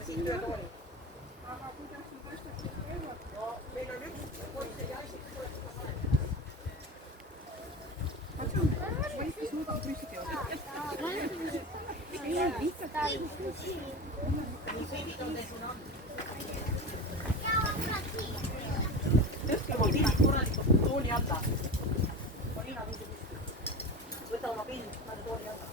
paneme siin töötooli. Aga kuidas siin vastatakse käivad? No meil on üks politsei asi. Politsei suudab püsiteoda. Tõstke oma pildid korralikult tooli alla. Polina, võta oma pildid, pane tooli alla.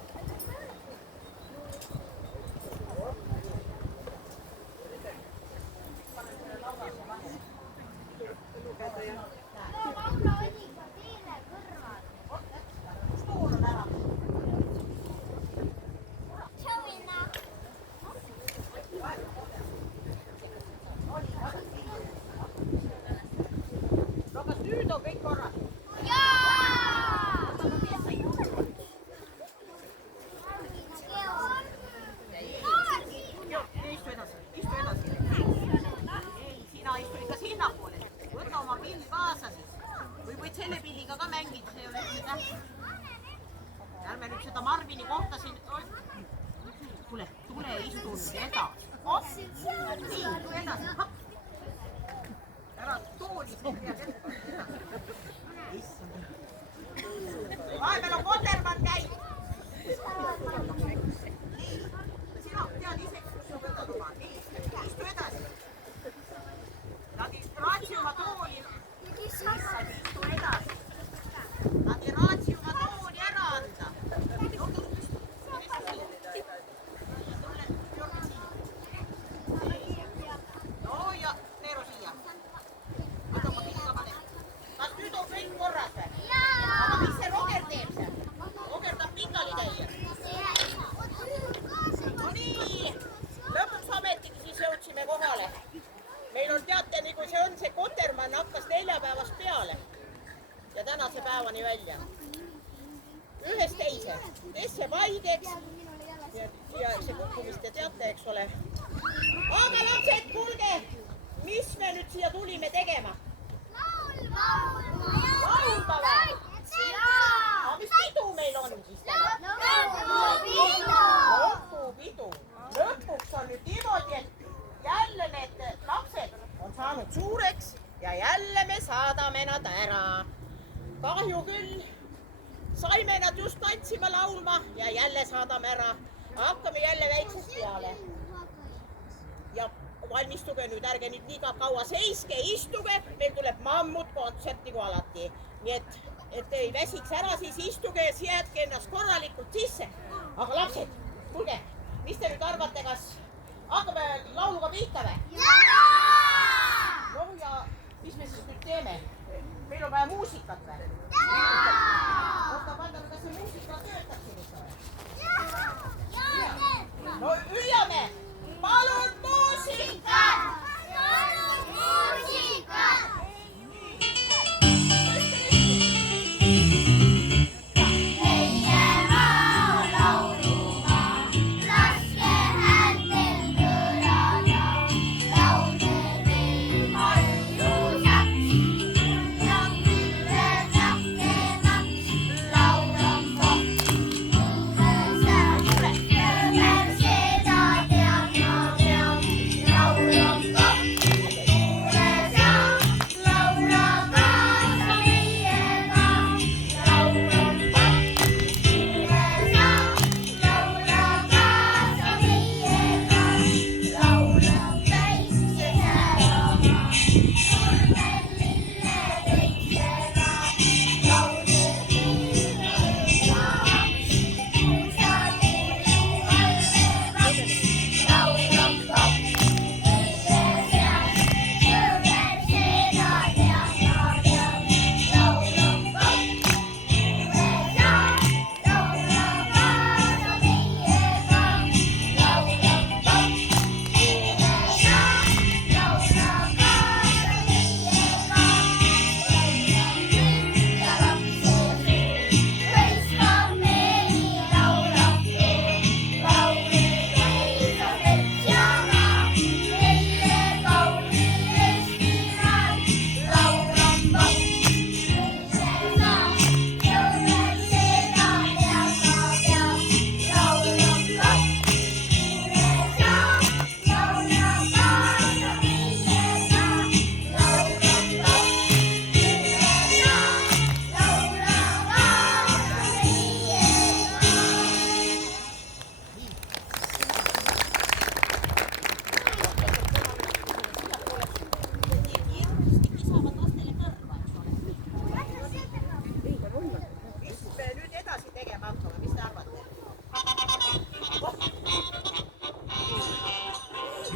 Ärme nüüd seda Marvini kohta siin... Tule istu nüüd edasi. Nii, tule edasi. Ära tooli siin pead edasi. Vahepeal on Kotermann käib. Sina tead ise, kus sa võtad oma. Nii, istu edasi. Nad raatsi oma tooli. Istu edasi. Nad ei raatsi oma tooli ära anda. No ja Teero siia. Võta oma pilga pane. Kas nüüd on kõik korras või? Aga mis see Roger teeb seal? Roger tahab pikali käia. No nii, lõpuks ametigi siis jõudsime kohale. Meil on teate, nii kui see on, see Kotermann hakkas neljapäevast peale. Ja tänase päevani välja. Ühest teise. Tesse vaideks. Ja see kukkumist te teate, eks ole. Aga lapsed, kuulge, mis me nüüd siia tulime tegema? Laulma või? Aga mis pidu meil on siis täna? Lõpupidu. Lõpuks on nüüd niimoodi, et jälle need lapsed on saanud suureks ja jälle me saadame nad ära. Kahju küll, saime nad just tantsima laulma ja jälle saadame ära. Hakkame jälle väiksest peale. Ja valmistuge nüüd, ärge nüüd nii kaua seiske, istuge, meil tuleb mammutkontsert nagu alati. Nii et ei väsiks ära, siis istuge ja jätke ennast korralikult sisse. Aga lapsed, kuulge, mis te nüüd arvate, kas hakkame lauluga pihta või? No ja mis me siis nüüd teeme? Meil on vaja muusikat või? Oota, vaatame, kas see muusika töötab siin ikka või? No hüüame! Palun muusikat! Palun muusikat! Yeah.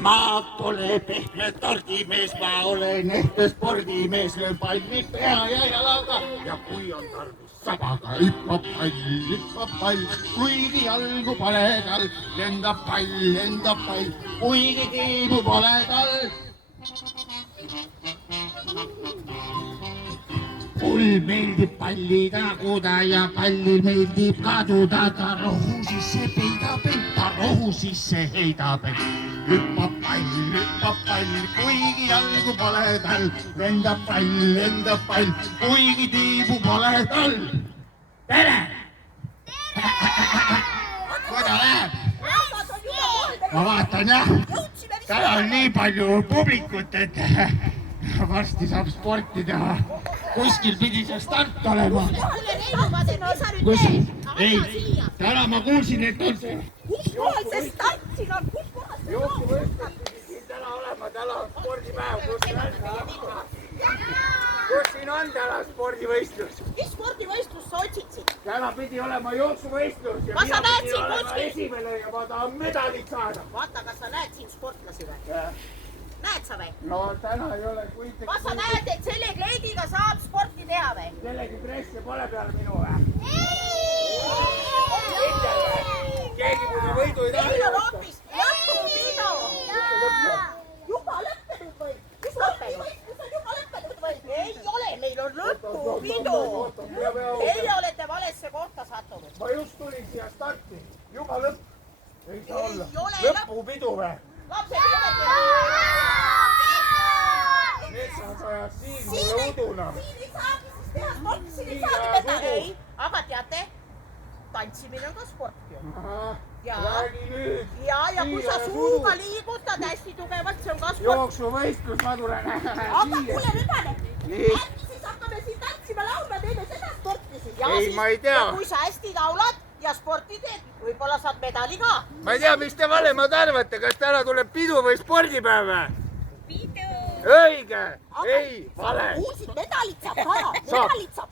ma pole pehme tordimees, ma olen ehte spordimees, löön palli pea ja jalaga ja kui on tarvis sabaga hüppab pall, kuigi jalgu pole tal, lendab pall, kuigi tiibu pole tal. Mul meeldib palli taguda ja pallil meeldib kaduda, ta rohu sisse peidab end, ta rohu sisse heidab end. Hüppab pall, kuigi jalgu pole tal, lendab pall, kuigi tiibu pole tal. Tere! Kuida läheb? Ma vaatan jah, täna on nii palju publikut, et varsti saab sporti teha. Kuskil pidi see start olema. Ei, täna ma kuulsin, et on see. Kus kohal see start siin on? Kus kohal see on? Täna olema, täna on spordipäev. Kus siin on täna spordivõistlus? Mis spordivõistlus sa otsid siin? Täna pidi olema jooksuvõistlus ja mina pidi olema esimene ja ma tahan medalit saada. Vaata, kas sa näed siin sportlasi või? Näed sa või? No täna ei ole kuiteks... Kas sa näed, et selle kleidiga saab sporti teha või? Kellegi dresse pole peale minu või? Keegi mulle võidu ei taha. Meil on hoopis lõpupidu. Juba lõppenud või? Mis lõppenud? Mis on juba lõppenud või? Ei ole, meil on lõpupidu. Teie olete valesse kohta sattunud. Ma just tulin siia starti. Juba lõpp. Ei saa olla. Lõpupidu või? Lapsed üteldi. Metsasajad siin mulle uduna. Siin ei saagi siis teha sporti, siin ei saagi medali. Ei, aga teate, tantsimine on ka sport ju. Räägi nüüd. Ja kui sa suuga liigutad hästi tugevalt, see on ka sport. Jooksuvõistlus, ma tulen. Aga kuule Rübane, Nii. äkki siis hakkame siin tantsima, laulma, teeme seda sporti siis. Ei, ma ei tea. Ja kui sa hästi laulad ja sporti teed, võib-olla saad medali ka. Ma ei tea, mis te valemad arvate, kas täna tuleb pidu või spordipäev? Pidu. Õige, ei, vale. Kuulsid, medalit saab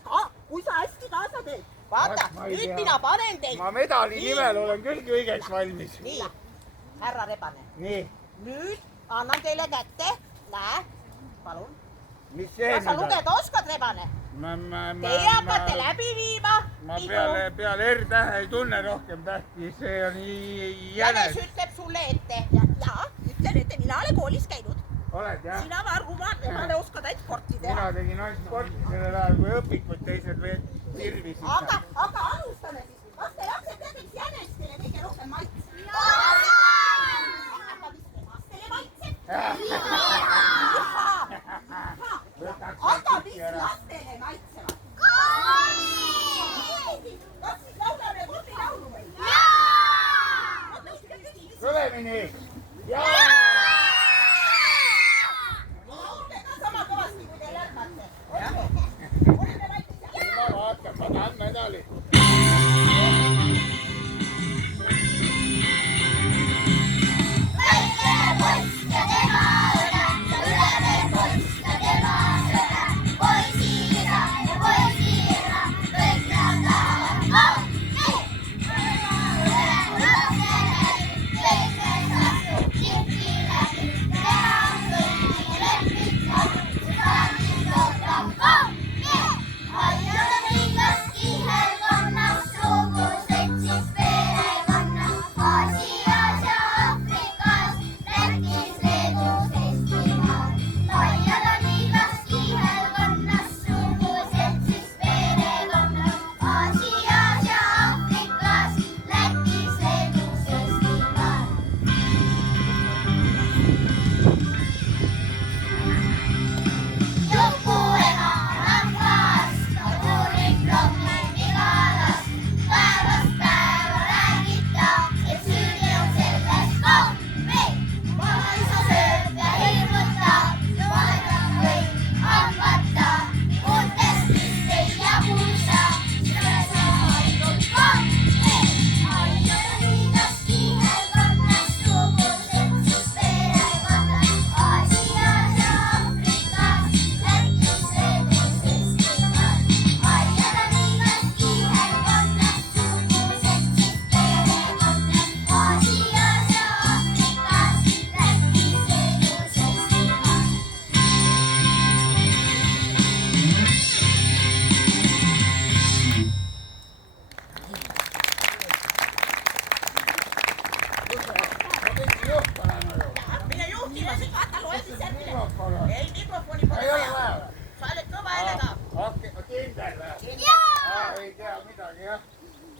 ka, kui sa hästi kaasa teed. Vaata, nüüd mina panen teid. Ma medali nimel olen küll kõigeks valmis. Nii, härra Rebane. Nii. Nüüd annan teile kätte, näe, palun. Mis see Kas sa lugeda oskad, Rebane? Teie hakkate läbi viima. Ma peale R-tähe ei tunne rohkem tähti, see on jänes. Jänes ütleb sulle ette. Jaa, ütlen ette, mina olen koolis käinud. Oled jah? Sina Rebane oskad ainult sporti teha. Mina tegin ainult sporti sellel ajal, kui õpikud teised veel sirvisid. Aga alustame siis. Kas te lapsed teate, mis jänes teile kõige rohkem maitseb? Aga mis lastele maitsevad? Kas siis laulame kopilaulu või? Kõvemini! Laulge ka sama kõvasti, kui te lärmate. Ma vaatan, ma tahan medali. Kõike võistke tema üle.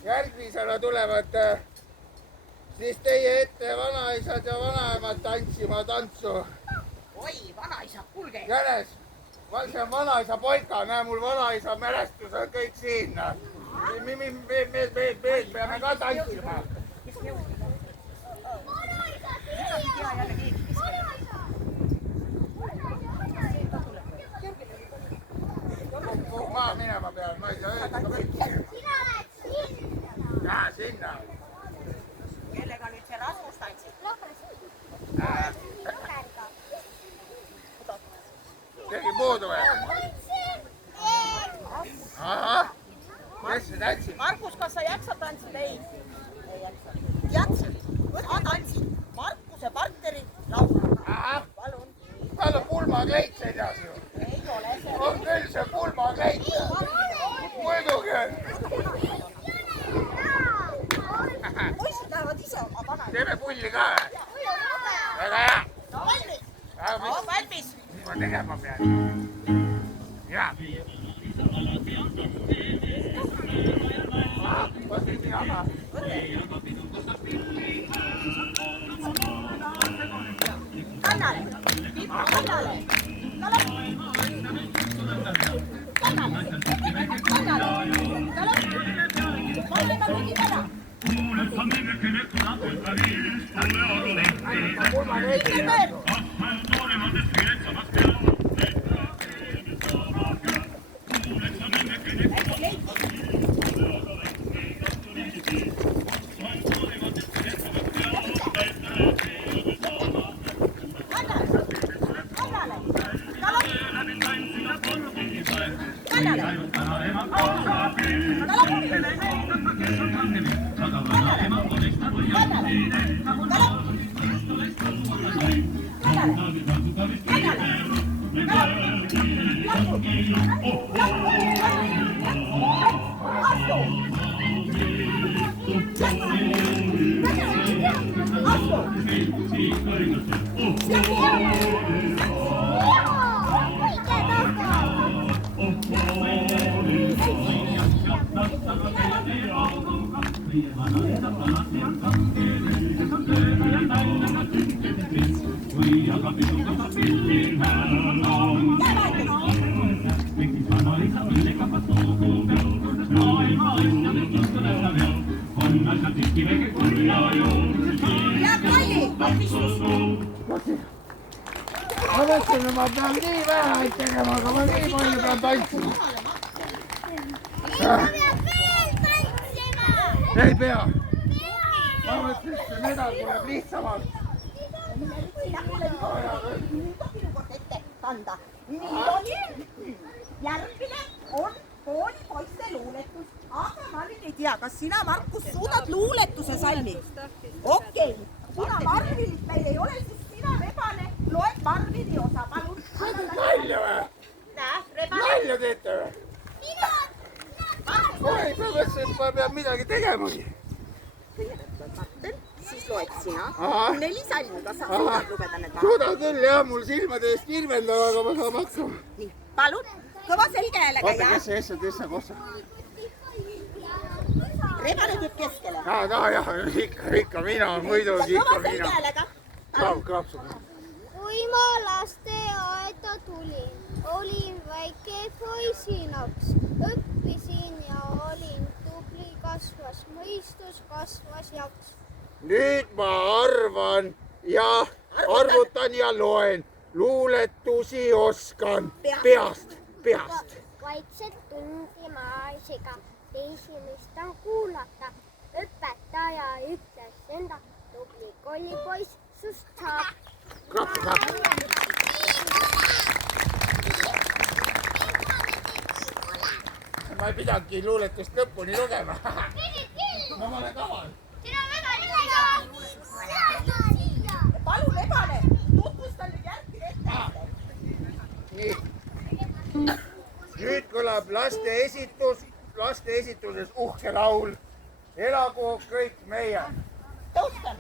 järgmisena tulevad siis teie ette vanaisad ja vanaemad tantsima tantsu. Oi, vanaisa, kuulge. Jänes, see on vanaisa poika, näe mul vanaisa mälestus on kõik siin. Me peame ka tantsima. Kuhu ma minema pean, ma ei saa öelda. Sina oled sinna. Jaa, sinna. Kellega nüüd see Rasmus tantsib? Keegi puudu või? Ahah, kes see tantsib? Markus, kas sa jaksad tantsida? Ei jaksa. Jatsid, võta tantsid. Markuse partneri laulu. Ahah, Palun. tal on pulmakleit seljas ju. Ei ole see. On küll see pulmakleit. Muidugi on. Poisid lähevad ise oma panema. Teeme pulli ka. Väga hea. No valmis. Mis Valmis. ma tegema pean? Jaa. Võtsin jama. Kannale. Kannale. Ma mõtlesin, et ma pean nii vähe tegema, aga ma nii palju pean tantsima. Ei pea. Ma mõtlesin, et see medal tuleb lihtsamalt. Järgmine on koolipoiste luuletus, aga ma nüüd ei tea, kas sina, Markus, suudad luuletuse salmi? Okei, kuna Marvinit meil ei ole, siis sina, Rebane, loed Marvini osa, palun. Nalja või? Näe, Rebane. Nalja teete või? Oi, ma mõtlesin, et ma pean midagi tegemagi. Kõigepealt loed Martin, siis loed sina. Ahah. 4 salmi, kas sa suudad lugeda need ära? Suudan küll jah, mul silmade eest virvendab, aga ma saan hakkama. Nii, palun, kõva selge häälega, Oota, jah? kes see kossa? Rebane tuleb keskele. Jah, ikka mina, muidugi ikka Kõva selge mina. häälega. Krapsud. Kui ma lasteaeda tulin, olin väike poisinoks, õppisin ja olin tubli, kasvas mõistus, kasvas jaks. Nüüd ma arvan ja arvutan ja loen. Luuletusi oskan peast. Vaikselt tundi ma isega teisi mõistan kuulata. Õpetaja ütles enda tubli koolipoiss sust saab. Ma ei pidanudki luuletust lõpuni lugema. Ma olen kaval. Palun, Rebane, tutvustan nüüd järgi ette. Nii. Nüüd kõlab laste esituses uhke laul. Elagu kõik meie. Tõustan.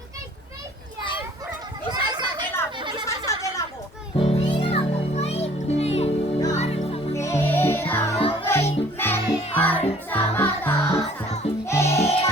Mis asjad elagu? Elagu kõik me, armsamad aastad.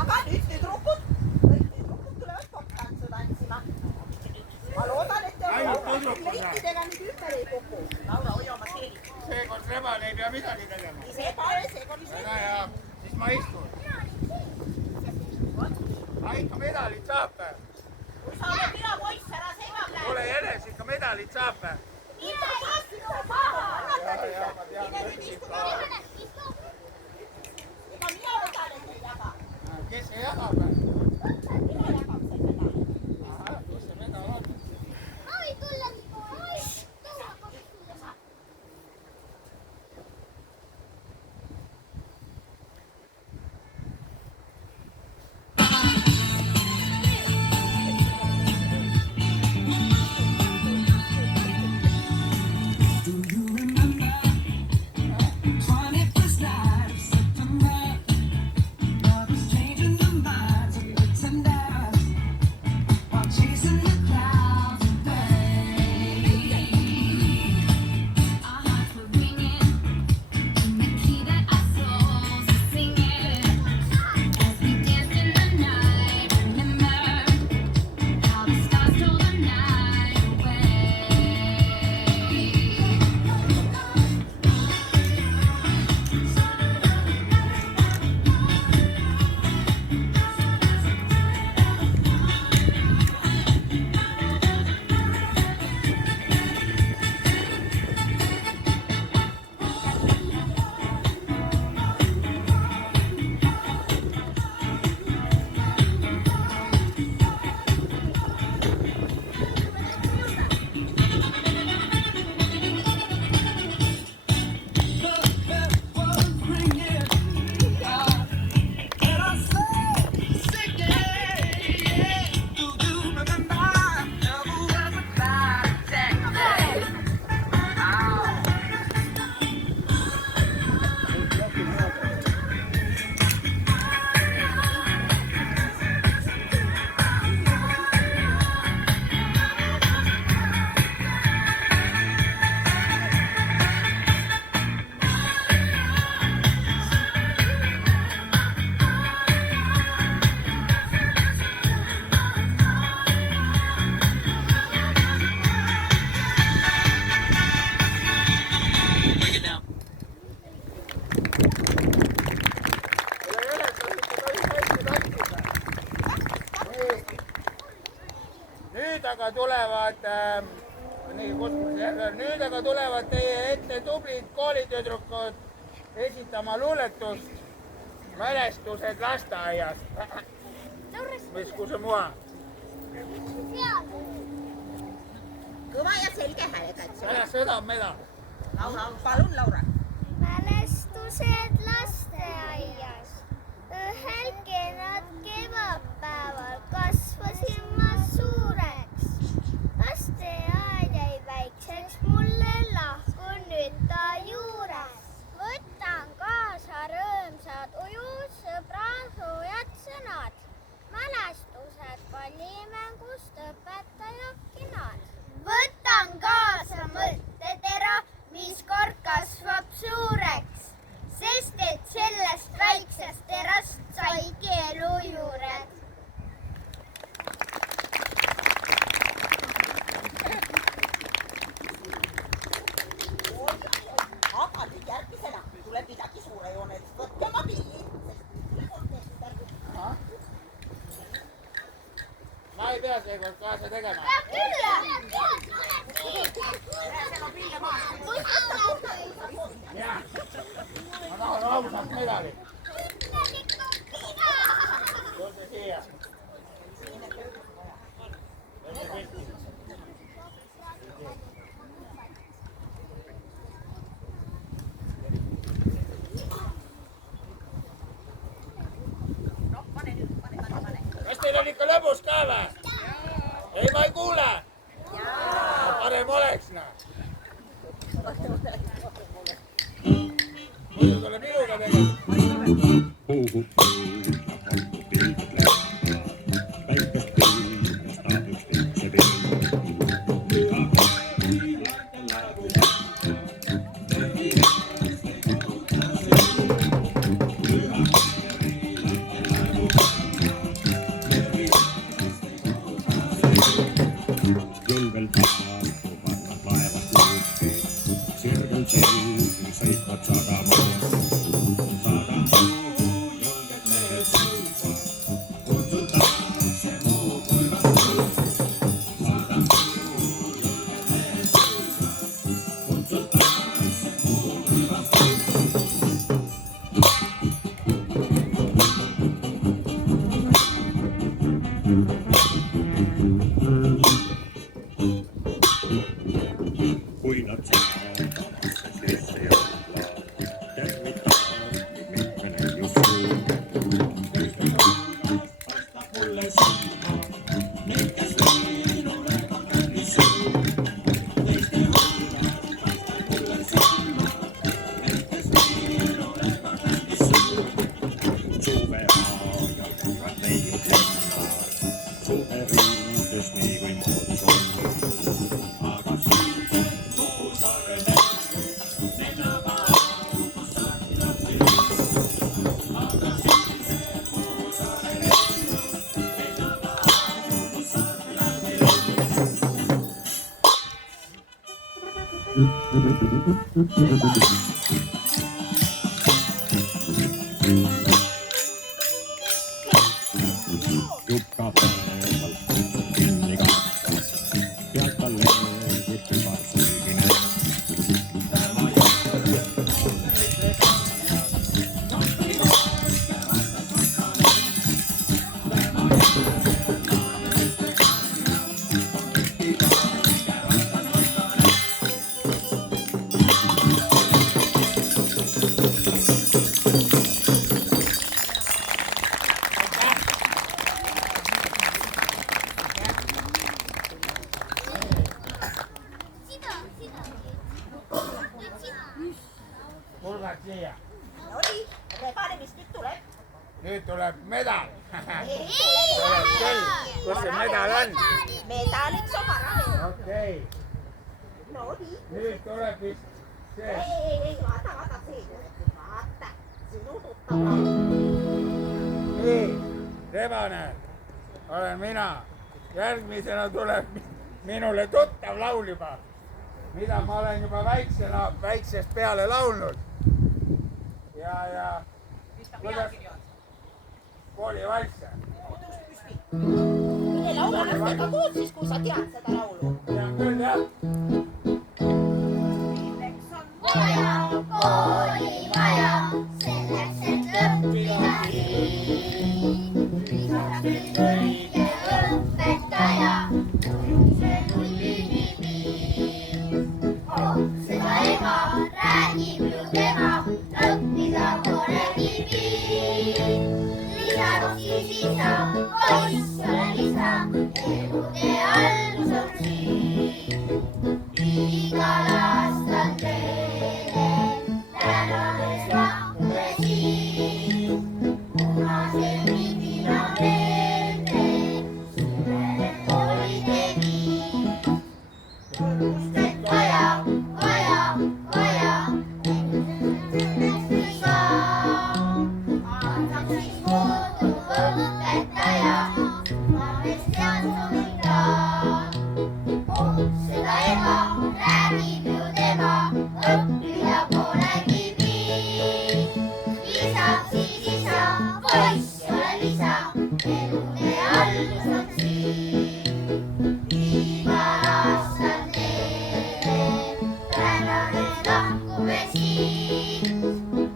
aga nüüd tüdrukud tulevad poptantsu tantsima. Ma loodan, et te kleitidega nüüd ümber ei kuku. Laura, hoia oma seelit. Seekord rebane ei pea midagi tegema. Seekord ise. Väga hea, siis ma istun. Ikka medalit saab. Kui sa oled mina poiss, ära sega praegu. Ole jänes, ikka medalit saab. Mida saab sinu maha? Mine nüüd istu ka. Ega mina medalit ei jaga. Kes ei jagab? Mina jagab see medal. Kus see medal on? Nüüd aga tulevad teie ette tublid koolitüdrukud esitama luuletust Mälestused lasteaiast. Mis, kus on mua? Kõva ja selge häälega. Ära sõda meda. Laura, palun, Laura. Mälestused lasteaias. Ühel kenad kevadpäeval kasvasin ma suureks. Lasteaed jäi väikseks mulle, lahkun nüüd ta juures. Võtan kaasa rõõmsad ujud, sõbrad, soojad sõnad. Mälestused pallimängust, õpetaja kinad. Võtan kaasa mõttetera, mis kord kasvab suureks, sest et sellest väiksest terast saigi elu juured. Aga nüüd järgmisena tuleb midagi suurejoonelist. Võtke oma pilli, sest nüüd on tehtud. Ma ei pea seekord kaasa tegema. Ma tahan ausalt medali. Tule siia. Kas teil on ikka lõbus ka või? Ei, ma ei kuule. Parem oleks, näe. Muidu tuleb iluga tegema. Jukka päeval kinni kattas, pealt tal leegib juba sulgine. Tulge siia. No nii, rebane, mis nüüd tuleb? Nüüd tuleb medal. Ei Tuleb küll. Kus see medal on? Medaliks on vara. Okei. No nii. Nüüd tuleb vist see. Ei, vaata see. Vaata, sinu tuttava. Nii, rebane olen mina. Järgmisena tuleb minule tuttav laul juba, mida ma olen juba väiksest peale laulnud. Ja kuidas koolivalsse. Mine laula lastega koos siis, kui sa tead seda laulu. Tean küll, jah. Vaja kooli vaja, selleks et õppida siin. Lisaks nüüd õige õpetaja, see nullini viib. Oh, seda ema räägib ju tema, õppida polegi viib. Lisaks siis isa, poiss ole lisa, elude algus on siin. Igal aastal teile tänades lahkume siin. Punase lindina meelde süveneb koolide viib. Julgustet vaja, ennast ei saa. Annab siis muutuv õpetaja, ma meist tean soovitan. Oh, seda ema räägib ju tema, õppida polegi viib. Lisaks siis isa, poiss ole lisa, elude algus on siin. Igal aastal teile tänades lahkume siit.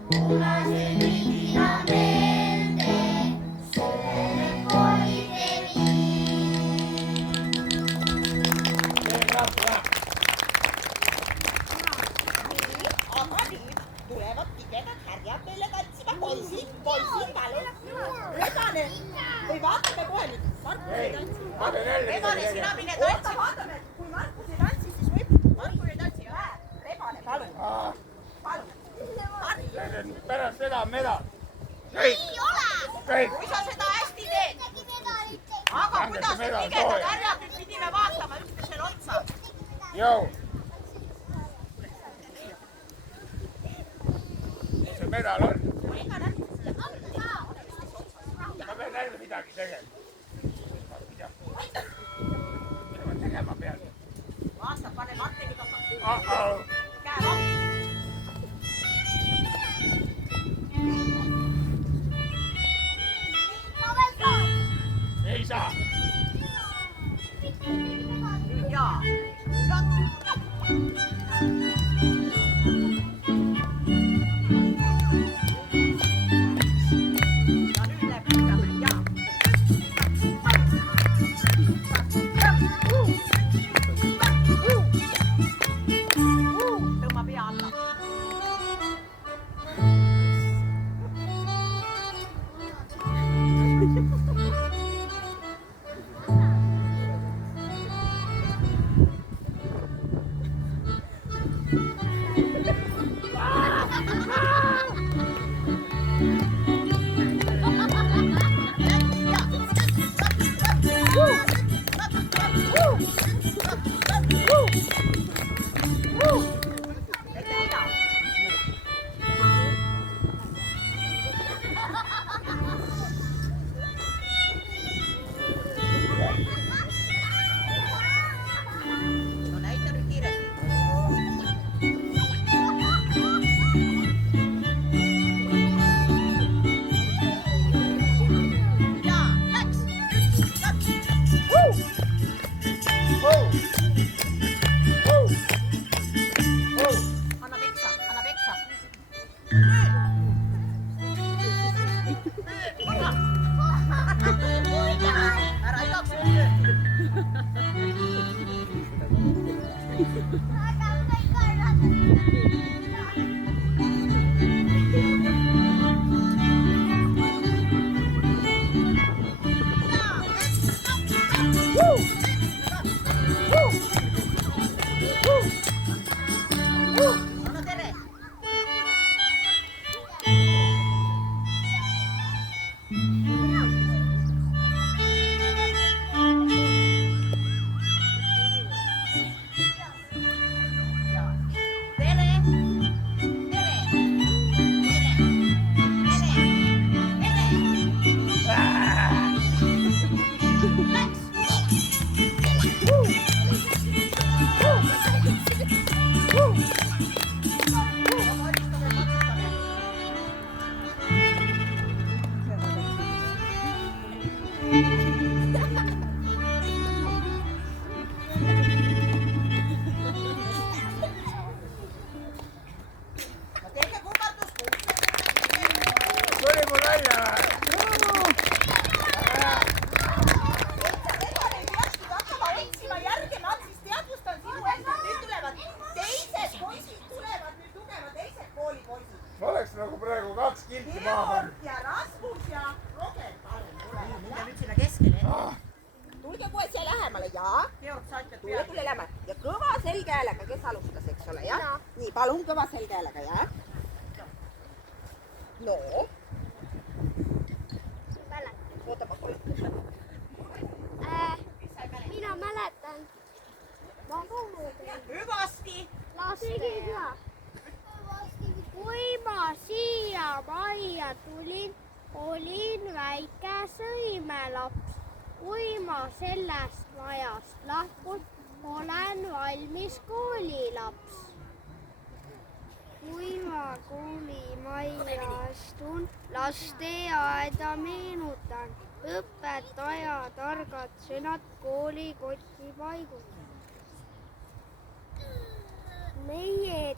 Punase lindina meelde süveneb koolide viib. Aga nüüd tulevad pigedad härjad meile tantsima. Poisid, palun. Rebane, või vaatame kohe nüüd. Markus ei tantsi. Rebane, sina mine tantsi. Vaatame, kui Markus ei tantsi, siis võib. Markus ei tantsi. Rebane, palun. Pärast seda medal. Ei ole! Kõik. Kui sa seda hästi teed. Aga kuidas need pigedad härjad nüüd pidime vaatama üksteisele otsa? Jõu. Kus see medal on? Ma pean jälle midagi tegema. Mida ma tegema pean? Vaata, pane Martiniga Uh-oh. käe vahti. Ei saa. Nüüd jaa. Ja nüüd läheb ütleme jaa. Tõmba pea alla. Aga kõik korraga. Anna tere! Tehke kummardus! Tuli mul välja või? Ega ei peakski hakkama otsima järgi, ma siis teadvustan sinu eest, et nüüd tulevad teised poisid, tulevad nüüd lugema teised koolipoisid. Ma oleks nagu praegu 2 kilti maha pannud. Georg ja Rasmus ja Roger, palun tulevad. Minge nüüd sinna keskele. Tulge kohe siia lähemale, jaa. Georg, sa aitled peale. Tule lähemale. Ja kõva selge häälega, kes alustas, eks ole, jah? Nii, palun kõva selge häälega, jah? No. Oota, ma kohe. Mina mäletan. Ma kuulin. Hüvasti. Lasteaia. Kui ma siia majja tulin, olin väike sõimelaps. Kui ma sellest majast lahkun, olen valmis koolilaps. Kui ma koolimajja astun, lasteaeda meenutan. Õpetaja targad sõnad koolikotti paigutan. Meie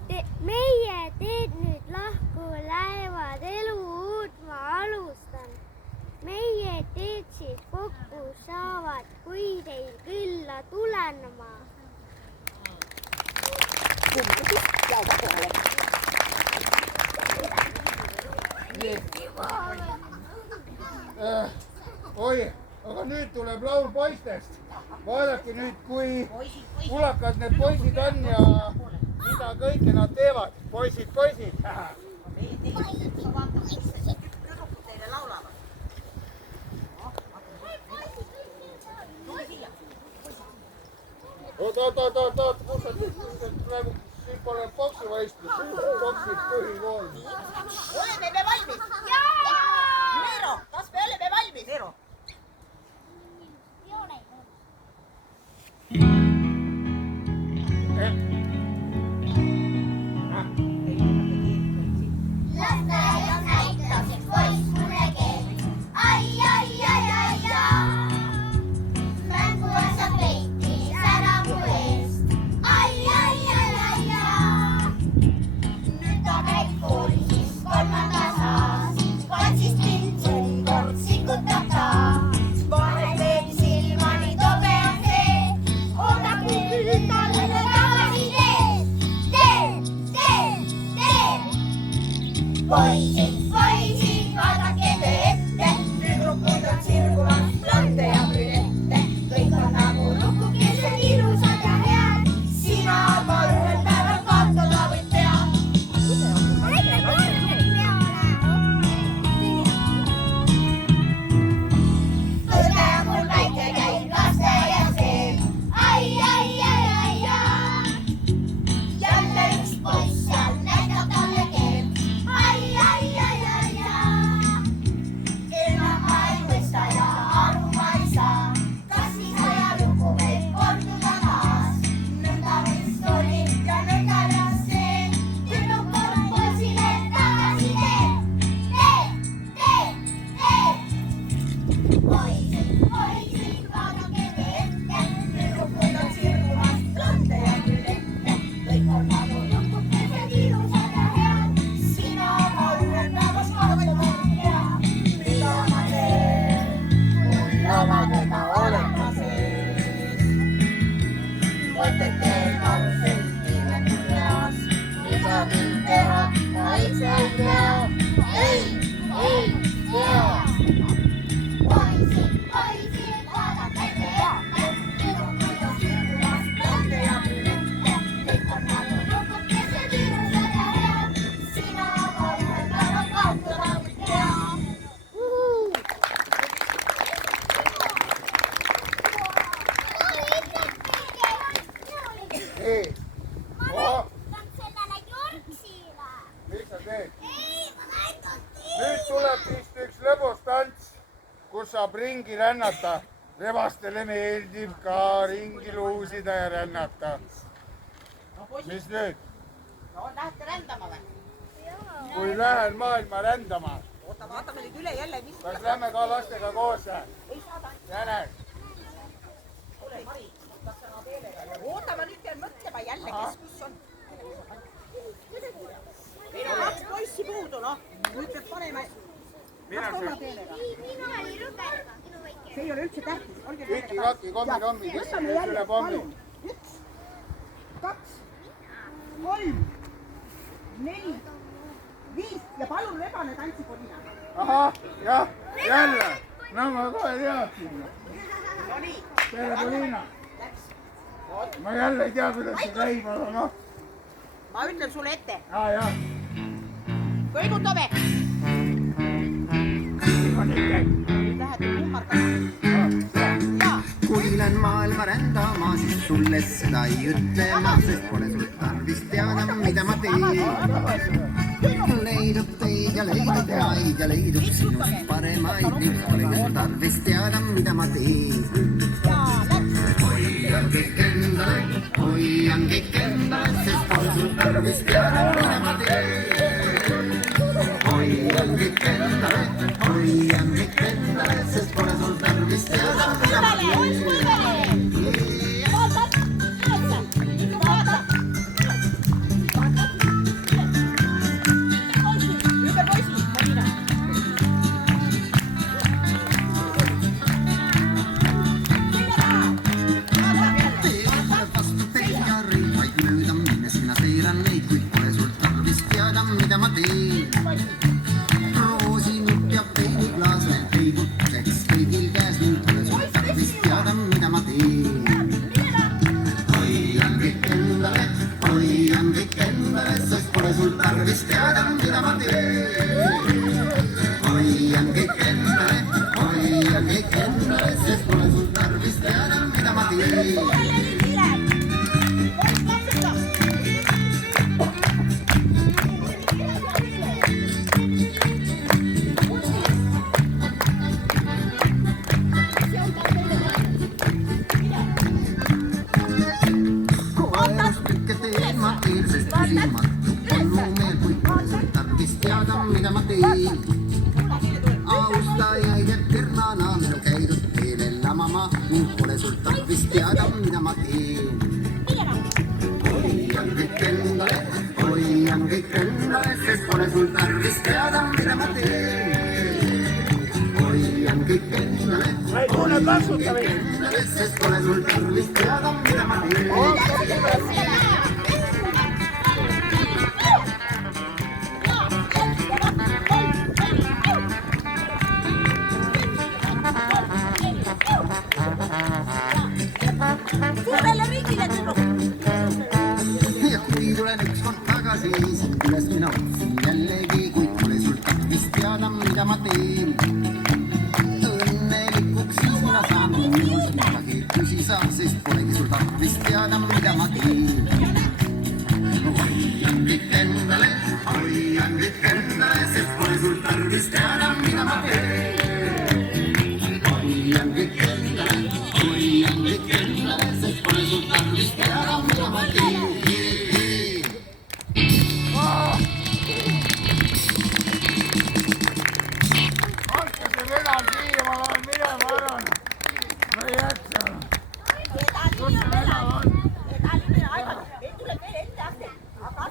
teed nüüd lahku lähevad, elu uut ma alustan. Meie teed siis kokku saavad, kui teil külla tulen ma. Oi, aga nüüd tuleb laul poistest. Vaadake nüüd, kui kulakad need poisid on ja mida kõike nad teevad. Poisid, poisid. Tüdrukud teile laulavad. Oot, kus on praegu, siin pole poksivõistlus, poksid põhikool. Oleme me valmis? Neero, kas me oleme valmis? Neero. Lasteaias näitas üks poiss mulle keelt. Ai. Mänguasjad peitis ära mu eest. Ai. Nüüd ta käib koolis 3. aastas. Patsist pintsuli kord sikutab ta. Vahel veel silmani tobe on see. Oodab küll talle tagasi teed. Poisid, vaadake te ette, tüdrukud on sirgumas blonde ja brünette. Kõik on nagu lukukesed, ilusad ja head. Sina aga ühel päeval kaotada võid pead. Õde on mul väike, käib lasteaias veel. Ai. Jälle üks poiss seal näitab talle keelt. Ai. Enam ma ei mõista ja aru ma ei saa, kas siis ajalugu võib korduda taas. Nõnda vist oli ja nõnda on see, tüdrukord poisile tagasi teed. Poisid, vaadake te ette, tüdrukud on sirgumas blonde ja brünette. Kõik on nagu lukukesed, ilusad ja head. Sina aga ühel päevas kaotada võid pead. Mida ma teen, kui omadega olen ma sees? Mõtted teen alusel lõbus tants, kus saab ringi rännata. Rebastele meeldib ka ringi luusida ja rännata. Mis nüüd? No lähete rändama või? Kui lähen maailma rändama. Oota, vaatame nüüd üle jälle, mis... Kas lähme ka lastega koos? Ei saada. Jäne. Ole, Mari, kas sa teelega? Oota, ma nüüd pean mõtlema jälle, kes kus on. Meil on 2 poissi puudu, noh. Nüüd peab panema... Kas olla teelega? See ei ole üldse tähtis. Viki, kaki, kommi, kommi, üle pommi. 1, 2, 3, 4, 5 ja palun rebane tantsi Polina. Ahah, jah, jälle. No ma kohe teadsin. No nii. Tere, Polina. Ma jälle ei tea, kuidas see käib, aga noh. Ma ütlen sulle ette. Jah. Kõigutame. Nüüd lähete kummardama. Kui lähen maailma rändama, siis sulle seda ei ütle ma, sest pole sul tarvis teada, mida ma teen. Leidub teid ja leidub maid ja leidub sinust paremaid, nüüd polegi sul tarvis teada, mida ma teen. Hoian kõik endale, sest pole sul tarvis teada, mida ma teen. Hoian kõik endale, sest pole sul tarvis teada, mida ma teen.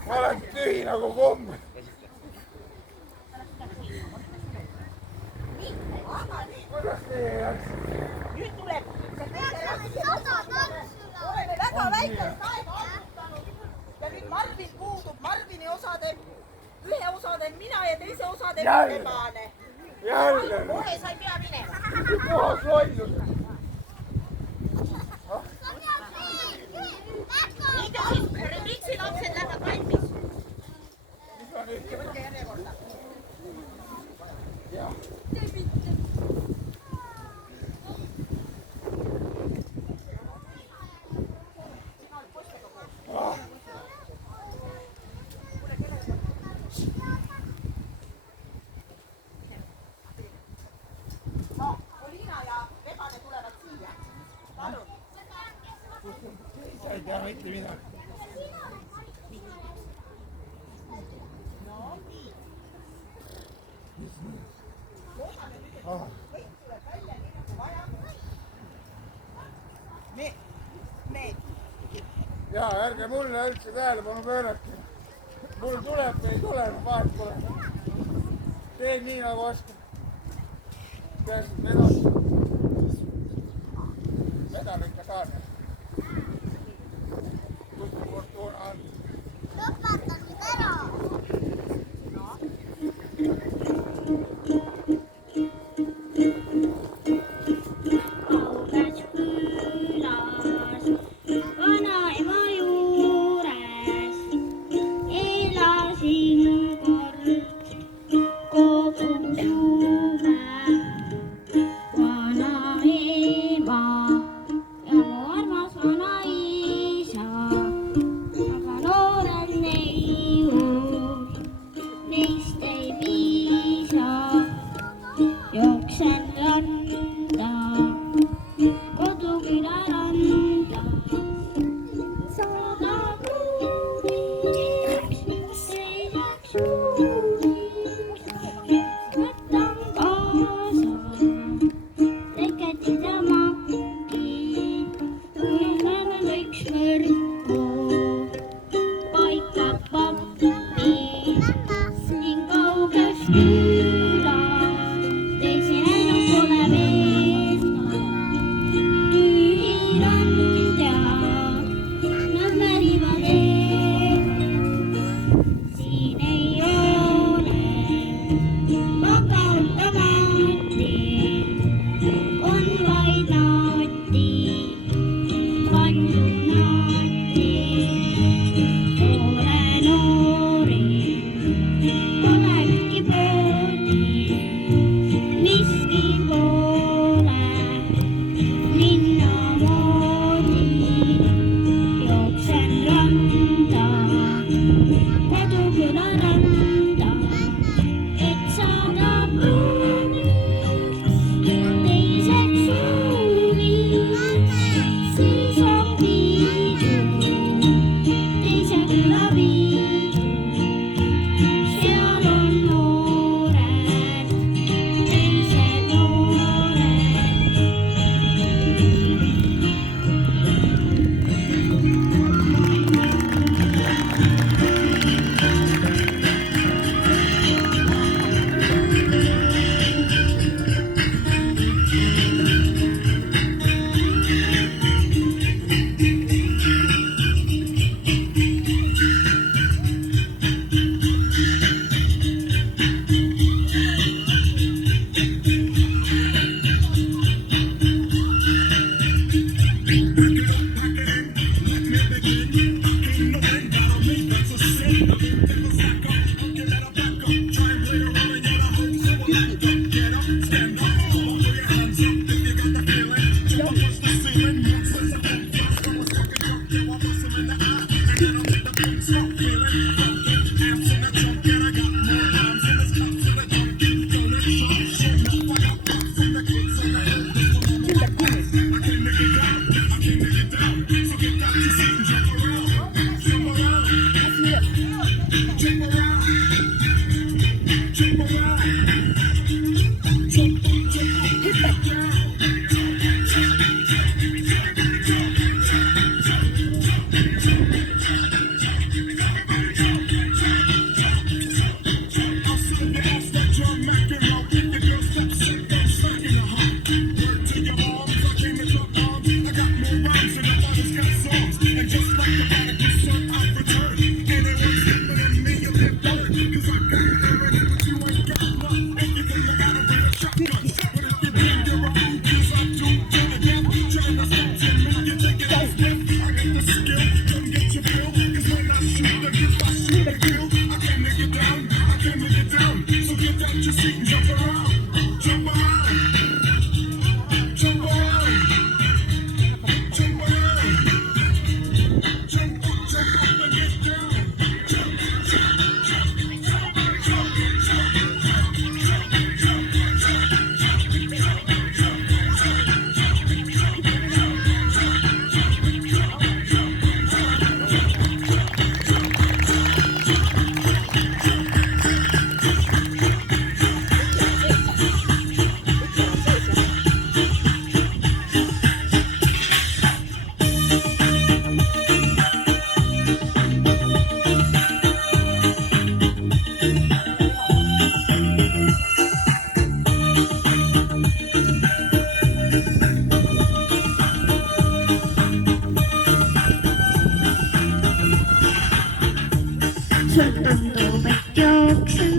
Ma olen tühi nagu komm. Kuidas teie läks? Nüüd tuleb. Oleme väga väikest aega arutanud. Ja nüüd Marvin puudub. Marvini osa teeb, ühe osa teen mina ja teise osa teeb Rebane. Jälle. Kohe sa ei pea minema. Kohas lollus. Nüüd on siis remiksi lapsed lähevad valmis. Võtke järjekorda. sa ei tea mitte midagi. no nii. loodame nüüd, et kõik tuleb välja nii nagu vaja. Ja ärge mulle üldse tähelepanu pöörake. Mul tuleb või ei tule, vahet pole. Teen nii nagu oskan. Peaasi, et vedan ikka saan. Kus mu fortuuna on? lõpetan nüüd ära. Kauges külas vanaema juures elasin kord kogu suve. Vanaema ja mu armas vanaisa, aga noored neiud, neist ei piisa. Jooksen randa, koduküla randa, saada kuuliks, teiseks juuliks. Võtan kaasa leketid ja makid, ühendame kõik võrku, paika pappi ning kauges külas teisi näinud pole veel. Tühi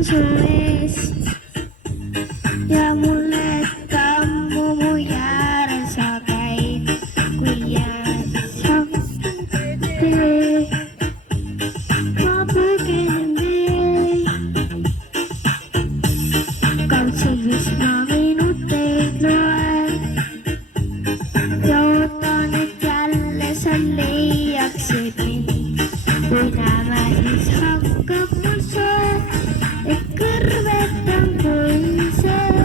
su eest ja mulle, et ammu mu järel sa käid, kui jääd tee. Ma põgenen veel, kaudsilmis ma minuteid loen ja ootan, et jälle sa leiaksid mind. Kui näeme, siis hakkab mul soe, et kõrvetan põlsed.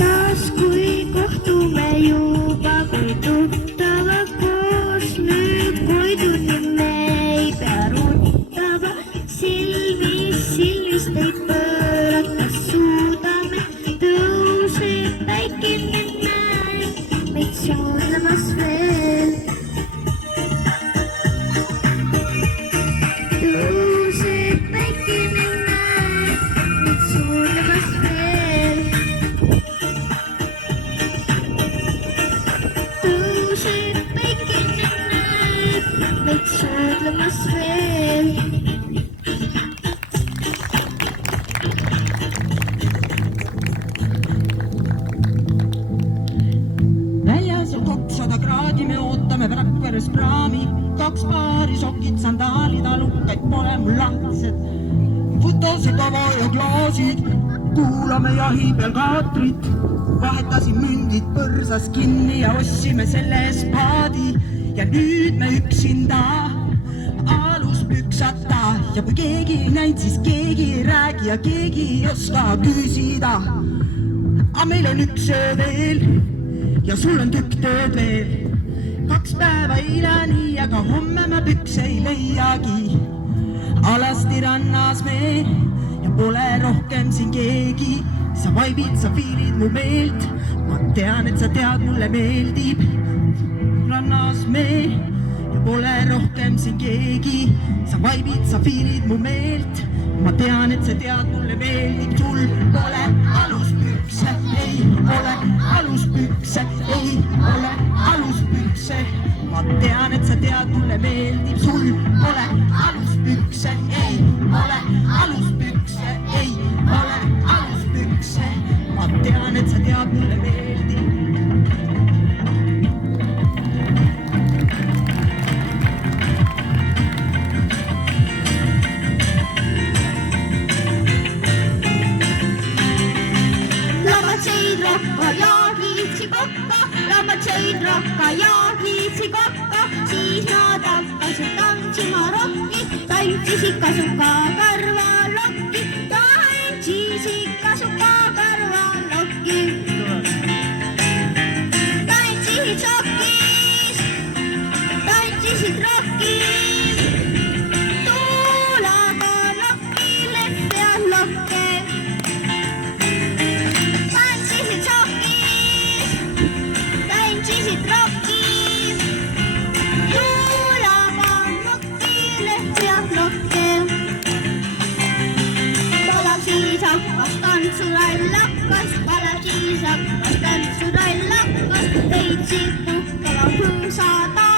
Taas kui kohtume juba kui tuttava koos, nüüd kui tunnime ei pea ruttama, silmist ei pöörata, suudame tõuseb päikene näeb meid suudlemas veel. Tõuseb päikene näeb meid suudlemas veel. Tõuseb päikene näeb meid suudlemas veel. Väljas on 200 kraadi, me ootame Rakveres praami. 2 paari sokid, sandaalid, alukaid pole mul lahtised. Futose kava ja klaasid, kuulame jahi peal kaatrit. Vahetasin mündid põrsas kinni ja ostsime selle spaadi. Ja nüüd me üksinda aluspüksata. Ja kui keegi ei näinud, siis keegi ei räägi ja keegi ei oska küsida. Aga meil on üks öö veel ja sul on tükk tööd veel. 2 päeva ilani, aga homme ma pükse ei leiagi. Alasti rannas me ja pole rohkem siin keegi. Sa vaibid, sa fiilid mu meelt, ma tean, et sa tead, mulle meeldib. Rannas me ja pole rohkem siin keegi. Sa vaibid, sa fiilid mu meelt, ma tean, et sa tead, mulle meeldib. Sul pole aluspükse, ei ole aluspükse, ei ole aluspükse. Ma tean, et sa tead, mulle meeldib. Sul pole aluspükse, ei ole aluspükse, ei ole aluspükse. Ma tean, et sa tead, mulle meeldib. Lamad sõid rokka ja hiitsi kokka, siis nad hakkasid tantsima rokki, tantsisid kasuka karvalokki, tantsisid kasuka karvalokki. Tantsisid sokkis, tantsisid rokkis, tuulaga lokkile peal lokke. Tantsisid sokkis, tantsisid rokkis, tuulaga lokkile peal lokke. Siis hakkas tantsurall hakkas, siis hakkas tantsurall hakkas, leidsid puhkava põõsada,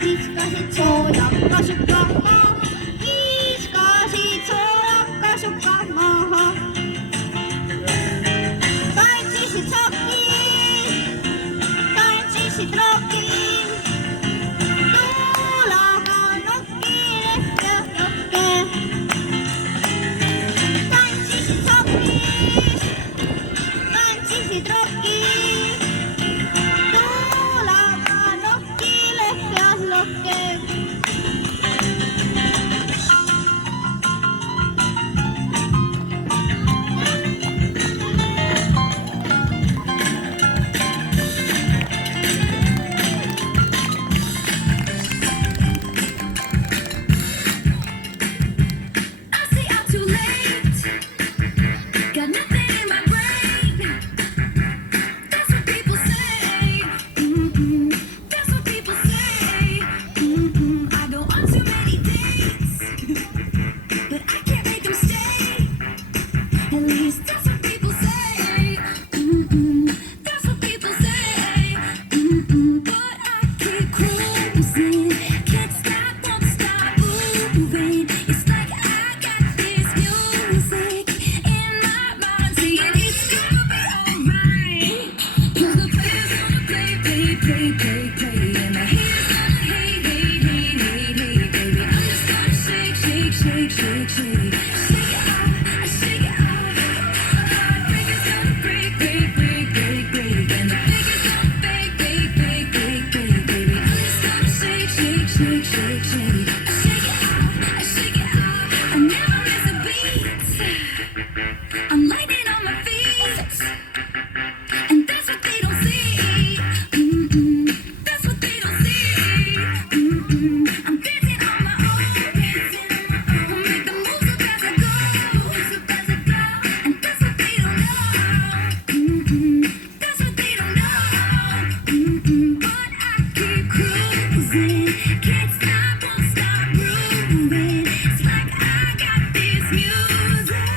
viskasid sooja kasuka maha, viskasid sooja kasuka maha. Tantsisid sokkis, tantsisid rokkis, tuulaga nokile ja nokke. Tantsisid rokkis, tuulaga play, play, play. And the haters gonna hate, hate, hate, hate, hate, baby. I'm just gonna shake, shake, shake, shake, shake. Shake it off, shake it off. Heartbreakers gonna break, break, break, break, break. And the fakers gonna fake, fake, fake, fake, fake, baby. I'm just gonna shake, shake, shake, shake, shake. Shake it off, shake it off. I never miss a beat. I'm lightning on my feet. And that's what they don't see. That's what they don't see. I'm dancing on my own. Make the moves up as I go. And that's what they don't know. That's what they don't know. But I keep cruising. Can't stop, won't stop moving. It's like I got this music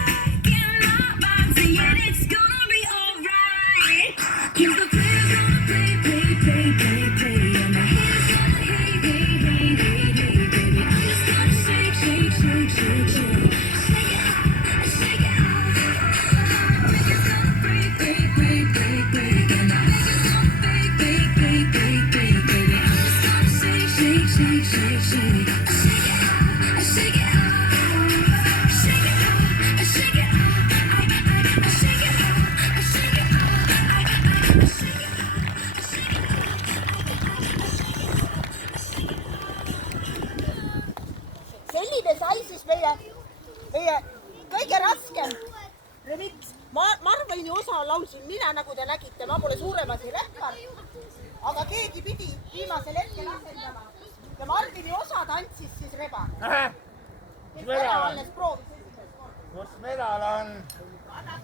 in my body, and it's gonna be alright. 'Cause the players gonna play, play, play, play, play. And the haters gonna hate, hate, hate, hate, hate, baby. I'm just gonna shake, shake, shake, shake, shake. Shake it off, shake it off. Heartbreakers gonna break, break, break, break, break. And the haters gonna fake, fake, fake, fake, fake, baby. I'm just gonna shake, shake, shake, shake, shake. Shake it off, shake it off. Shake it off, shake it off. I shake it off, I shake it off. I shake it selline sai siis meie kõige raskem remix. Marveli osa laulsin mina, nagu te nägite, ma pole suuremasi räppar, aga keegi pidi viimasel hetkel asendama ja Marveli osa tantsis siis Reba. Kes ära alles proovis esimest korda. Kus medal on?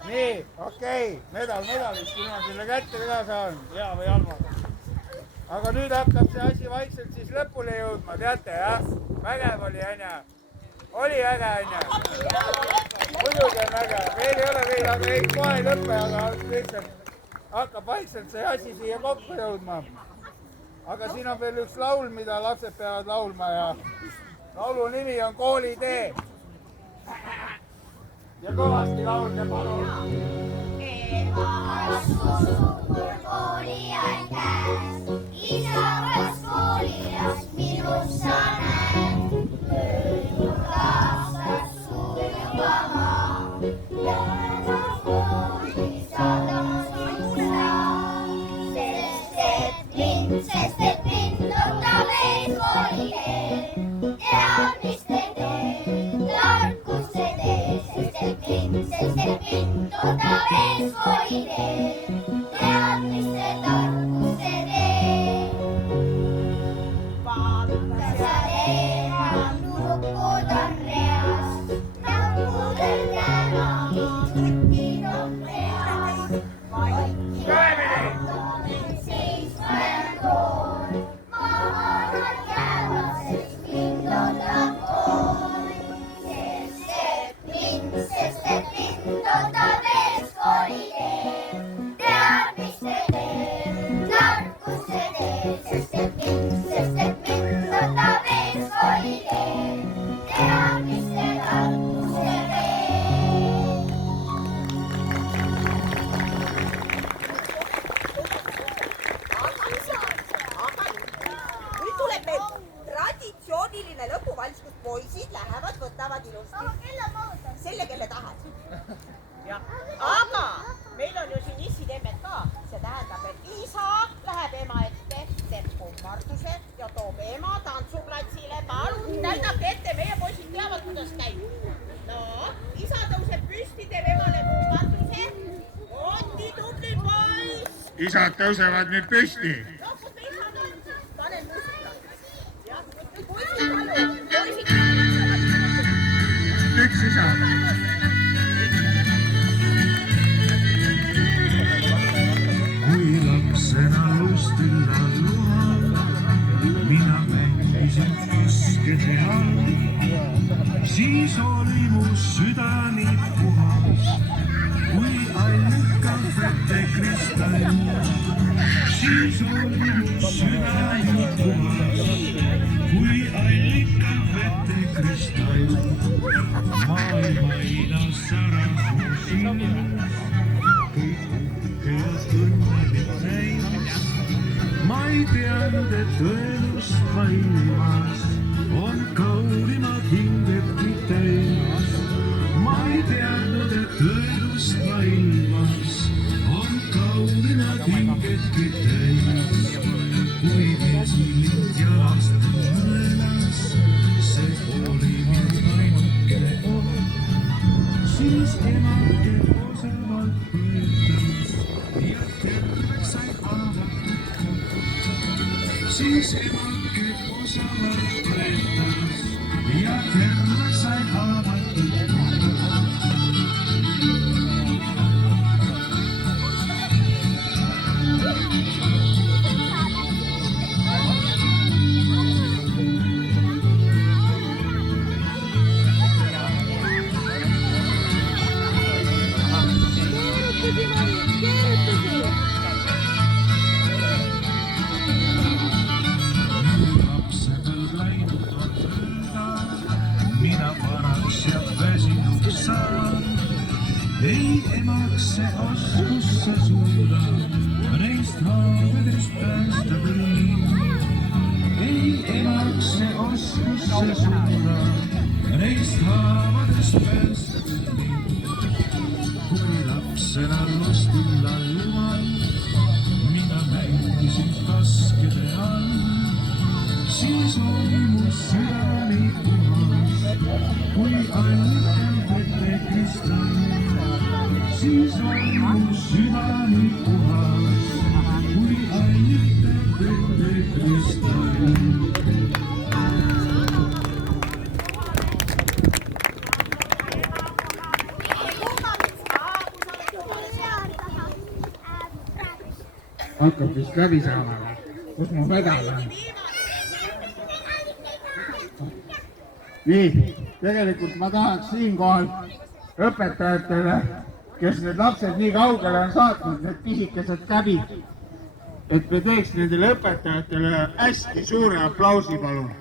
Nii, okei, medalist, kui ma selle kätte ka saan, hea või halvaga. Aga nüüd hakkab see asi vaikselt siis lõpule jõudma, teate, jah? Vägev oli, Anja. Oli äge, Anja. Muidugi on äge, meil ei ole veel, aga ei kohe ei lõppe, aga lihtsalt hakkab vaikselt see asi siia kokku jõudma. Aga siin on veel üks laul, mida lapsed peavad laulma ja laulu nimi on Koolitee. Ja kõvasti laulge, palun. Ema suur kooliaeg käes, isa kas koolias minus sa näed. Möödunud aastas suur juba maa, jääda kooli saadamas minna. Sest et mind võtab ees koolitee, teadmiste tee, tarkuse tee. Sest et mind võtab ees koolitee, teadmiste tarkuse tee. Vaata seal enam nurkud on reas, näppudel tänav, kutid on reas. Vaikid seisma ja toon, maanad jäävad, sest mind võtab kool. Sest et mind võtab ees koolitee, teadmiste tee, tarkuse tee. Sest et mind võtab ees koolitee, teadmiste tarkuse tee. Nüüd tuleb meil traditsiooniline lõpuvalts, kus poisid lähevad, võtavad ilusti selle, kelle tahad. Aga meil on ju siin issitemmed ka. See tähendab, et isa läheb ema ette, teeb kummarduse ja toob ema tantsuplatsile. Palun näidake ette, meie poisid teavad, kuidas käib. No, isa tõuseb püsti, teeb emale kummarduse. Ooti, tubli poiss! Isad tõusevad nüüd püsti. No, kus te isad on? Panen muusika. Nüüd poisid palun, poisid palun. Üks isa. Kui lapsena lustil lalual, mina mängisin keskede all, siis oli mu süda nii puhas, kui allikal vete kristall. Siis oli mu süda nii puhas, kui allikal vete kristall. Maailma inas särasus, kõik ja õnnelik näib. Ma ei ei teadnud, et õelust maailmas on kaulimad hingedki täis. Ma ei teadnud, et õelust maailmas on kaulimad hingedki täis. Kui vesilik jalast mõelas, see oli minu ainukene on, siis emake osavalt võetas ja terveks sai avatud koht. Siis emake osavalt võetas ja terveks sai avatud koht. Ei emaks see oskus sa suuda, neist haavedest päästa küll. Ei emaks see oskus sa suuda, neist haavadest päästa küll. Kui lapsena lustin lalluma, mina mängisin kaskede all, siis oli mu süda nii puhas, kui allikal vete kristall. Siis on mu süda nii puhas, kui allikal vete kristall. Hakkab vist läbi saama või? Kus mu medal on? Nii, tegelikult ma tahaks siinkohal õpetajatele, kes need lapsed nii kaugele on saatnud, need pisikesed käbid, et me teeks nendele õpetajatele hästi suure aplausi, palun.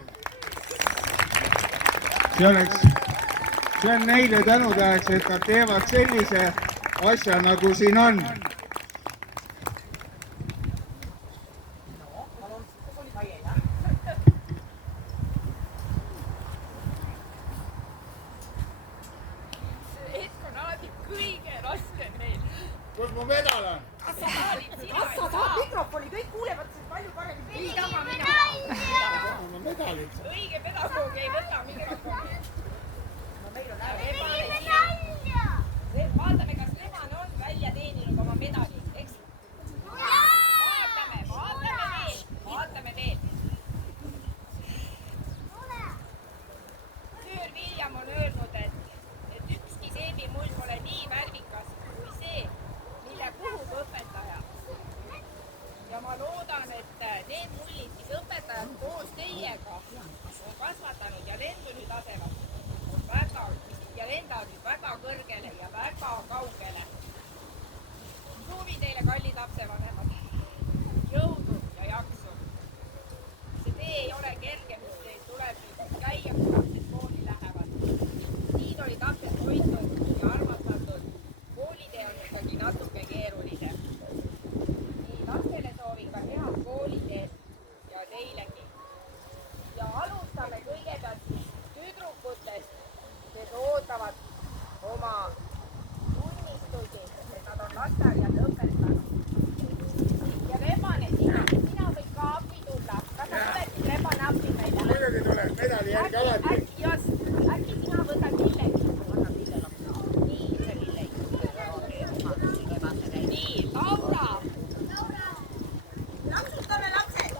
See on neile tänutäheks, et nad teevad sellise asja, nagu siin on. Kus mu medal on? Kas sa saad mikrofoni, kõik kuulevad sind palju paremini. Nii taga mina. Mu medalit. Õige pedagoog ei võta mikrofoni. Vaatame, kas Lemane on välja teeninud oma medali, eks? Vaatame veel. Söör William on öelnud, et ükski seebimull pole nii värvikas kui see, mille puhub õpetaja. Ja ma loodan, et need mullid, mis õpetajad koos teiega on kasvatanud ja lendunud asevad, lendavad väga kõrgele ja väga kaugele. Soovin teile, kallid lapsevanemad, jõudu ja jaksu. See tee ei ole kerge, mis teil tuleb käia, kui lapsed kooli lähevad. Siin olid lapsed hoitud ja armastatud. Koolitee on ikkagi natuke keeruline. Nii lastele soovin ka head kooliteed ja teilegi. Ja alustame kõigepealt tüdrukutest, kes ootavad oma tunnistusi, sest nad on lasteaias lõpetanud. Ja Rebane, sina võid ka appi tulla. Kas sa tuleksid Rebane appi meile? Muidugi tuleb, medali järgi alati. Äkki sina võtad lillegi? Nii, see lillegi. Nii, Laura! Laksutame lapsed!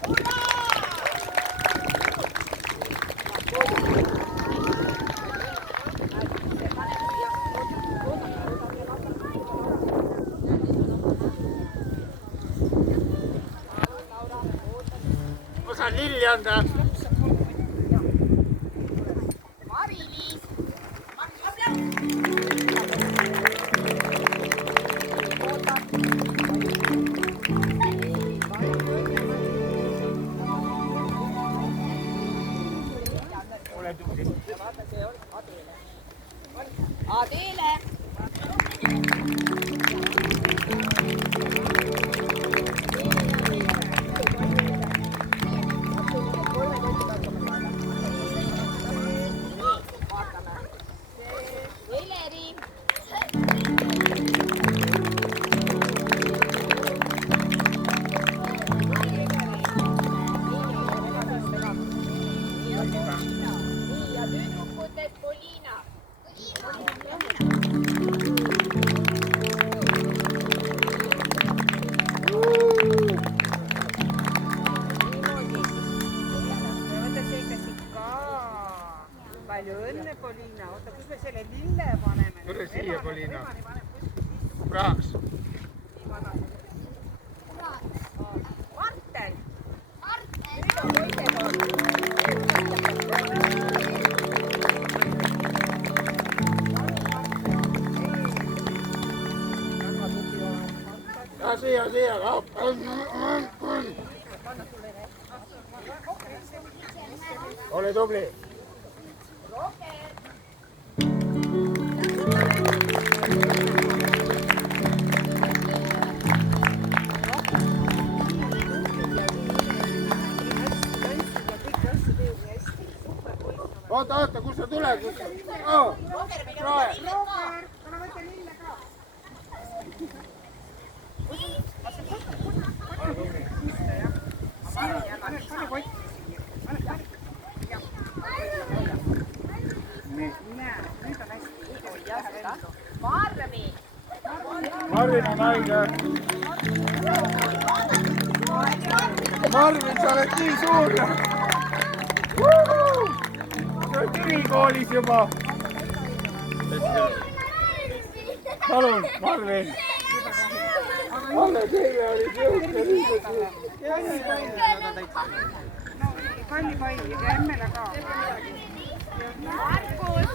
Ma saan lilli anda. Mari-Liis! Adele! siia. ole tubli. oota, kus sa tuled? Marvin on haige. Marvin, sa oled nii suur. Sa oled ülikoolis juba. Palun, Marvin. Alles eile oli jõudnud liigutud. Kalli pai ja emmele ka. Markus!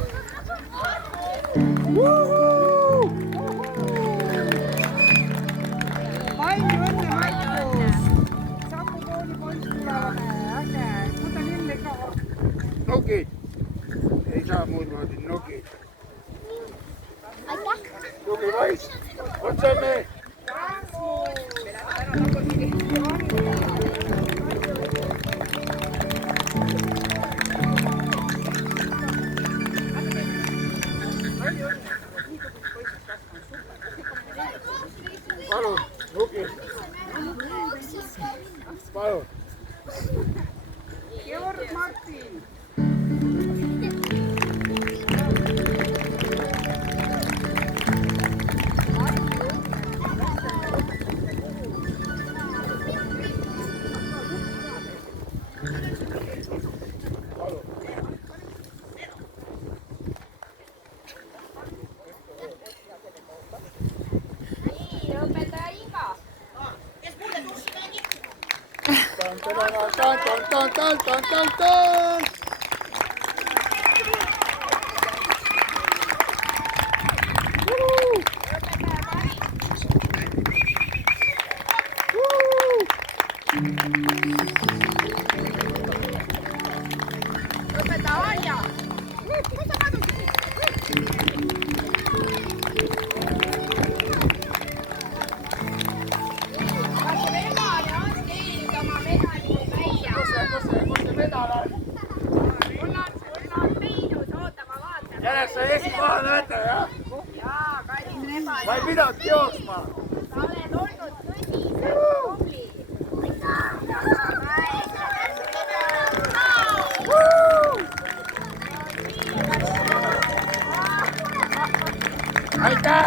Palju õnne, Markus! Saku kooli poiss tulevane, äge. Võta lille ka. Nokid. Ei saa muud moodi, nokid. Tubli poiss. Otseme. Palun, Luki. Palun. Georg Martin. Tan. Õpetaja Anja. Järjest sa esikohal näete, jah? Jaa, kallis reba. Ma ei pidanud jooksma. Sa oled olnud tõsiselt tubli. Aitäh!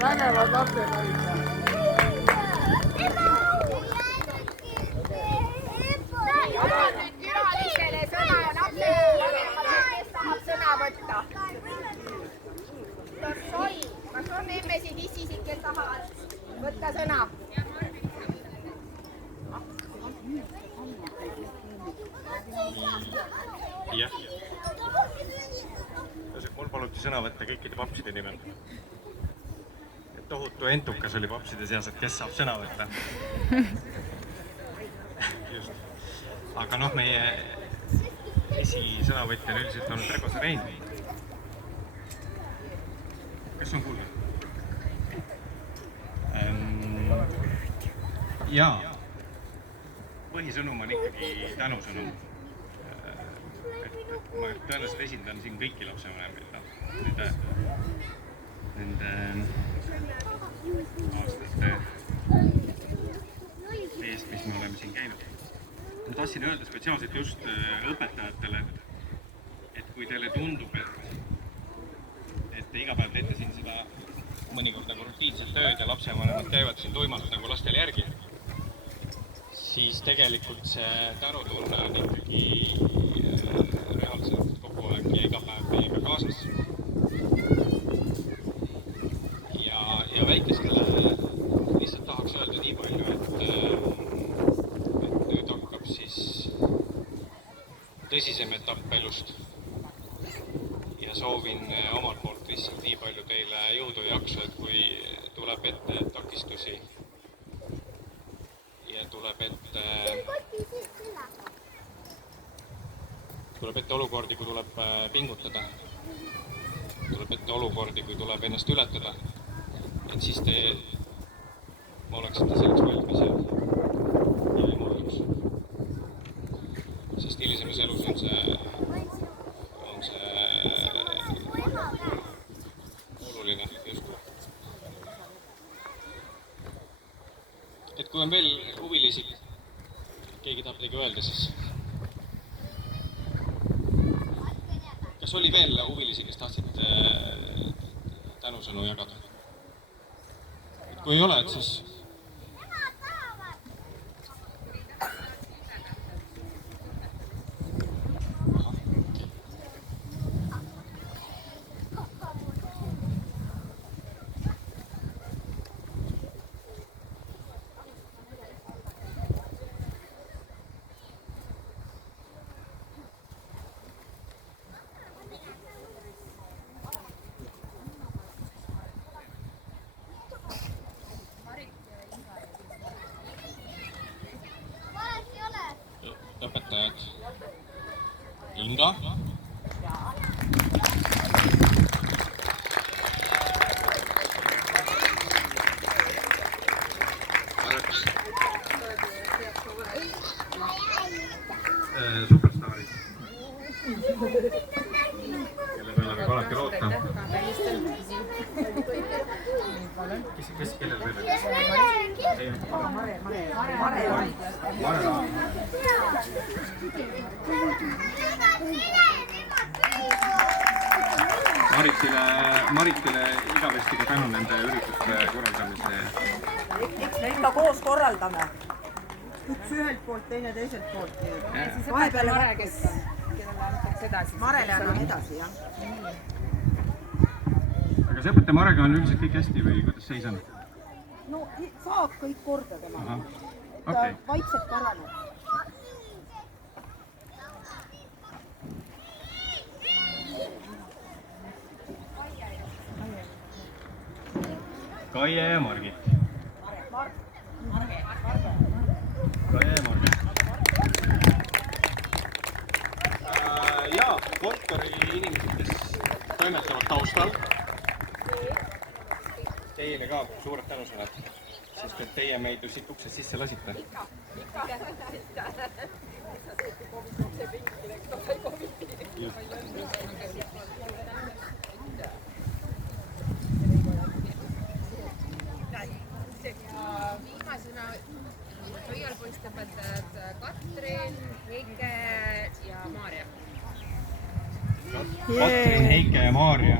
Vägevad lapsed olid. Anna nüüd külalisele sõna lapsevanemale, kes tahab sõna võtta. Kas on emmesid, issisid, kes tahavad võtta sõna? jah. Mul paluti sõna võtta kõikide papside nimel. Tohutu entukas oli papside seas, et kes saab sõna võtta. Just. Aga noh, meie esisõnavõtja on üldiselt olnud Rego Serein. Kes on kuulnud? Jaa. Põhisõnum on ikkagi tänusõnum. Ma tõenäoliselt esindan siin kõiki lapsevanemaid. Nende aastate eest, mis me oleme siin käinud. Ma tahtsin öelda spetsiaalselt just õpetajatele, et kui teile tundub, et te iga päev teete siin seda mõnikord nagu rutiinset tööd ja lapsevanemad teevad siin tuimalt nagu lastel järgi, siis tegelikult see tänutunne on ikkagi reaalselt kogu aeg ja iga päev meiega kaasas. Ja väikestele lihtsalt tahaks öelda nii palju, et nüüd hakkab siis tõsisem etapp elust ja soovin omalt poolt lihtsalt nii palju teile jõudu ja jaksu, et kui tuleb ette takistusi ja tuleb ette olukordi, kui tuleb pingutada, tuleb ette olukordi, kui tuleb ennast ületada, et siis te oleksite selleks valmis ja ei murduks. Sest hilisemas elus on see oluline justkui. Et kui on veel huvilisi, keegi tahab midagi öelda, siis kas oli veel huvilisi, kes tahtsid tänusõnu jagada? Et kui ei ole, et siis õpetajad Inga. Superstaarid, kelle peale võib alati loota. Kes kellel veel? Maritile igavesti ka tänu nende ürituste korraldamise. Eks me ikka koos korraldame. Üks ühelt poolt, teine teiselt poolt. Vahepeale Mare, kellele antakse edasi. Marele annab edasi, jah. Aga see õpetaja Marega on üldiselt kõik hästi või kuidas seis on? No saab kõik korda temaga. Ta vaikselt paraneb. Kaie ja Margit. Kaie ja Margit. Ja kontori inimesed, kes toimetavad taustal. Teile ka suured tänusõnad, sest et teie meid ju siit uksest sisse lasite. Viimasena Pöialpoiste õpetajad Katrin, Heike ja Maarja. Katrin, Heike ja Maarja.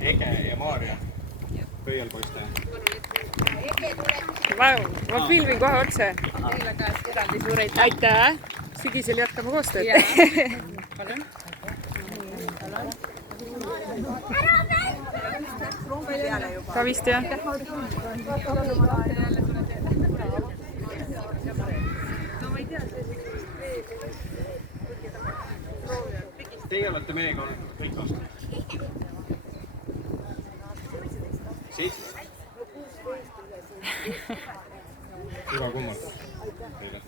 Ege ja Maarja. Pöialpoiste. Ma filmin kohe otse. Teile käest eraldi suur aitäh. Aitäh! Sügisel jätkame koostööd. Palun. Ka vist jah. Teie olete meiega olnud kõik aastad. 17. Süga kummardus teile.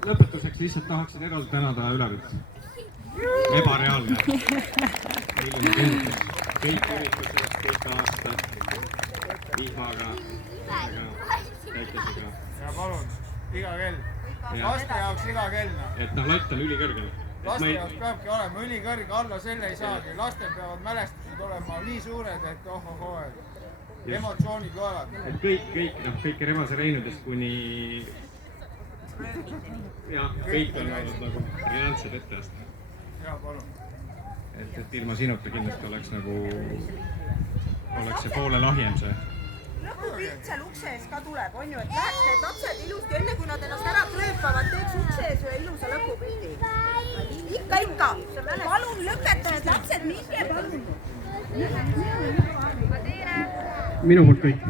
Lõpetuseks lihtsalt tahaksin eraldi tänada Ülerit. Ebareaalne. Milline pingutus. Kõik üritused, kõik aastad. Vihmaga, päikesega. Ja palun, iga kell. Laste jaoks iga kell. Et latt on ülikõrgel. Laste jaoks peabki olema ülikõrge, alla selle ei saagi. Lastel peavad mälestused olema nii suured, et ohohoe. Emotsioonid loevad. Et kõik Rebase Reinudest kuni... Jah, kõik on olnud nagu briljantsed etteast. Ja palun. Et ilma sinuta kindlasti oleks nagu... Oleks see poole lahjem see. Lõpupilt seal ukse ees ka tuleb, on ju, et läheks need lapsed ilusti, enne kui nad ennast ära trööpavad, teeks ukse ees ühe ilusa lõpupildi. Ikka. Palun lõpetajad, lapsed, minge palun. Minu poolt kõik.